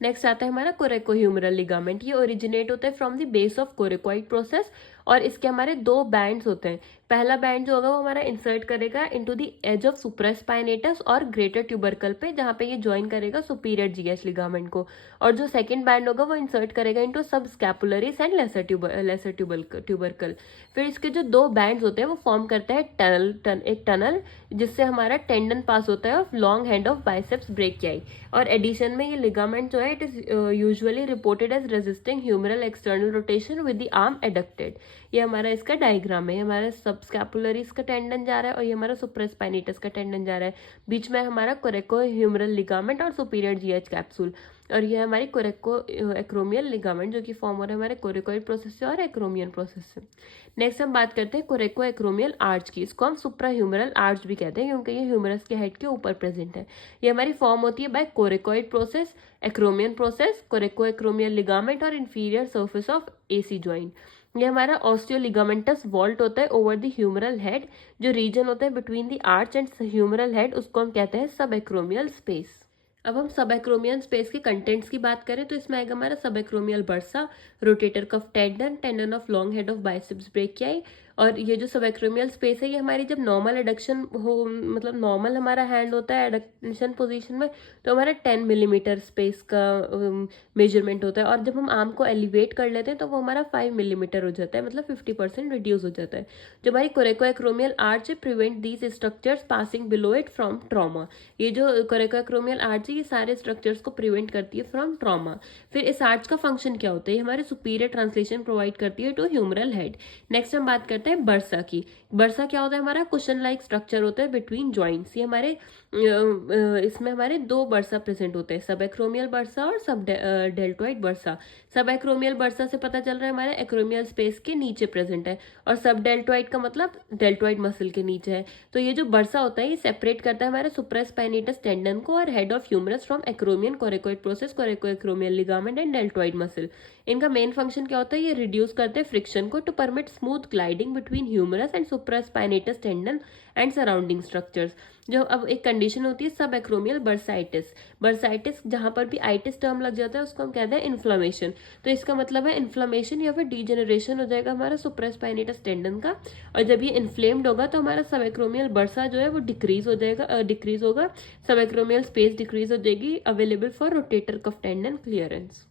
Next आता है हमारा कोरेकोह्यूमरल लिगामेंट। ये ओरिजिनेट होता है from the base of coracoid process और इसके हमारे दो बैंड्स होते हैं। पहला बैंड जो होगा वो हमारा इंसर्ट करेगा into the edge of supraspinatus और ग्रेटर ट्यूबरकल पे, जहाँ पे ये ज्वाइन करेगा सुपीरियर जीएच लिगामेंट को। और जो सेकंड बैंड होगा वो इंसर्ट करेगा इनटू सब स्कैपुलरीज एंड लेसर ट्यूबरकल। फिर इसके जो दो बैंड्स होते हैं वो फॉर्म करते हैं एक टनल, जिससे हमारा टेंडन पास होता है of long head of biceps brachii. और एडिशन में ये लिगामेंट जो है it is usually reported as resisting humeral external rotation with the arm adducted. ये हमारा इसका डायग्राम है। हमारा सब स्कैपुलरीज का टेंडन जा रहा है और ये हमारा सुप्रास्पाइनेटस का टेंडन जा रहा है। बीच में हमारा कोरेकोह्यूमरल लिगामेंट और सुपीरियर जीएच कैप्सूल। और ये हमारी कोरेको एक्रोमियल लिगामेंट जो कि फॉर्म हो रहा है हमारे कोरेकोइड प्रोसेस से और एक्रोमियन प्रोसेस से। नेक्स्ट हम बात करते हैं कोरेको एक्रोमियल आर्च की। इसको हम सुप्रा ह्यूमरल आर्च भी कहते हैं क्योंकि ये ह्यूमरस के हेड के ऊपर प्रेजेंट है। ये हमारी फॉर्म होती है by coracoid process, acromion process, coracoacromial ligament और inferior surface of AC joint. ये हमारा ऑस्टियोलिगामेंटस वॉल्ट होता है ओवर द ह्यूमरल हेड। जो रीजन होता है between the arch and humeral head उसको हम कहते हैं सब एक्रोमियल स्पेस। अब हम सब एक्रोमियल स्पेस के कंटेंट्स की बात करें तो इसमें आएगा हमारा सब acromial bursa, rotator cuff tendon, tendon of long head of biceps brachii. और ये जो सब एक्रोमियल स्पेस है ये हमारी जब नॉर्मल एडक्शन हो, मतलब नॉर्मल हमारा हैंड होता है एडक्शन पोजीशन में, तो हमारा 10 मिलीमीटर स्पेस का मेजरमेंट होता है। और जब हम आर्म को एलिवेट कर लेते हैं तो वो हमारा 5 मिलीमीटर हो जाता है, मतलब 50% रिड्यूस हो जाता है। जो हमारी कोरेको एक्रोमियल आर्च है prevent these structures passing below it from trauma. ये जो कोरेको एक्रोमियल आर्च है ये सारे स्ट्रक्चर्स को प्रिवेंट करती है फ्रॉम ट्रॉमा। फिर इस आर्च का फंक्शन क्या होता है? ये हमारे सुपीरियर ट्रांसलेशन प्रोवाइड करती है टू ह्यूमरल हेड। नेक्स्ट हम बात करते हैं बर्सा की। बर्सा क्या होता है? हमारा कुशन लाइक स्ट्रक्चर होता है बिटवीन जॉइंट्स। ये हमारे इसमें हमारे दो बर्सा प्रेजेंट होते हैं, सब एक्रोमियल बर्सा और सब डेल्टोइड बर्सा। सब एक्रोमियल बर्सा से पता चल रहा है हमारे एक्रोमियल स्पेस के नीचे प्रेजेंट है, और सब डेल्टोइड का मतलब डेल्टोइड मसल के नीचे है। तो ये जो बर्सा होता है ये सेपरेट करता है हमारे सुप्रास्पाइनेटस टेंडन को और head of humerus from acromion coracoid process, coracoacromial ligament and deltoid muscle. इनका मेन फंक्शन क्या होता है? ये रिड्यूस करते हैं फ्रिक्शन को to permit smooth gliding between humerus and supraspinatus tendon and surrounding structures. जो अब एक कंडीशन होती है सब एक्रोमियल बर्साइटिस। बर्साइटिस जहां पर भी आइटिस टर्म लग जाता है उसको हम कहते हैं इन्फ्लामेशन। तो इसका मतलब है इन्फ्लामेशन या फिर डीजेनरेशन हो जाएगा हमारा सुप्रास्पाइनेटस टेंडन का। और जब ये इन्फ्लेम्ड होगा तो हमारा सब एक्रोमियल बर्सा जो है वो डिक्रीज होगा, सब एक्रोमियल स्पेस डिक्रीज हो जाएगी available for rotator cuff tendon clearance.